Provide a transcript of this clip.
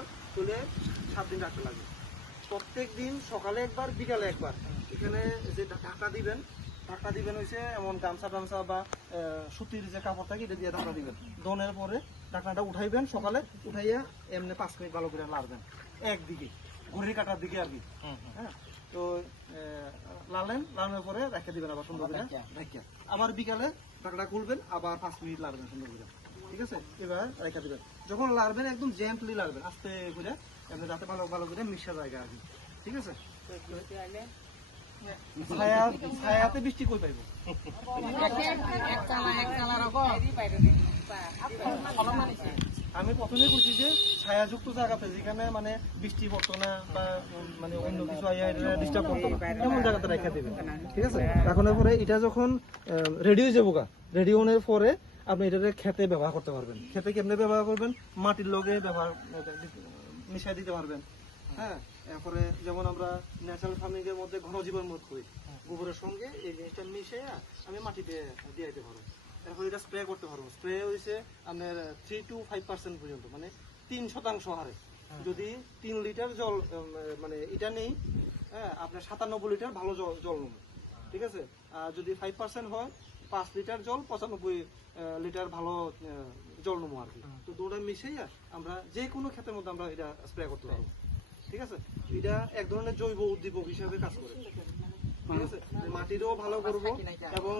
পর তুলে 7 দিন রাখতে লাগবে। প্রত্যেক দিন সকালে একবার বিকালে একবার এখানে যে ঢাকা দিবেন হয়েছে এমন গামছা টামছা বা সুতির যে কাপড় থাকে এটা দিয়ে ঢাকা দিবেন। ধনের পরে ঢাকনাটা উঠাইবেন, সকালে উঠাইয়া এমনি 5 মিনিট ভালো করে লাড়বেন একদিকে, ঘড়ির কাটার দিকে আর কি। হ্যাঁ, তো লাড়ানোর পরে রেখে দিবেন আবার সুন্দর করে ঢাকিয়া। আবার বিকালে ঢাকনা খুলবেন, আবার 5 মিনিট লাড়বেন সুন্দর করে, ঠিক আছে? এবার রেখে দিবেন। যখন লাড়বেন একদম জেন্টলি লাড়বেন, আস্তে করে এমনি যাতে ভালো করে মিশা যায় আর কি, ঠিক আছে? ছায়াতে বৃষ্টি কই পাইব? আমি প্রথমে বলছি যে ছায়াযুক্ত জায়গাতে, যেখানে মানে বৃষ্টি পড়তো না বা মানে অন্য কিছু ডিস্টার্ব করতো না, এমন জায়গাতে রেখে দেবেন, ঠিক আছে? রাখানোর পরে এটা যখন রেডি হয়ে যাবো, রেডি হওয়ার পরে আপনি এটাকে খেতে ব্যবহার করতে পারবেন। খেতে কেমনে ব্যবহার করবেন? মাটির লগে মিশাই দিতে পারবেন। হ্যাঁ, এরপরে যেমন আমরা ন্যাচারাল ফার্মিং এর মধ্যে ঘনজীবন মত করি, গোবরের সঙ্গে এই জিনিসটা মিশে আমি মাটিতে দিয়ে দিতে পারবো। এরপর এটা স্প্রে করতে পারবো। স্প্রে হয়েছে আপনার 3 to 5% পর্যন্ত, মানে 3% হারে। যদি 3 লিটার জল মানে এটা নেই, হ্যাঁ, আপনার 97 লিটার ভালো জল নেব, ঠিক আছে? আর যদি 5% হয় 5 লিটার জল 95 লিটার ভালো জল নেবো আর কি। তো দুটো মিশিয়ে আমরা যে কোনো ক্ষেতের মধ্যে আমরা এটা স্প্রে করতে পারবো, ঠিক আছে? এটা এক ধরনের জৈব উদ্দীপক হিসেবে কাজ করে, ঠিক আছে? মাটিরও ভালো করবো এবং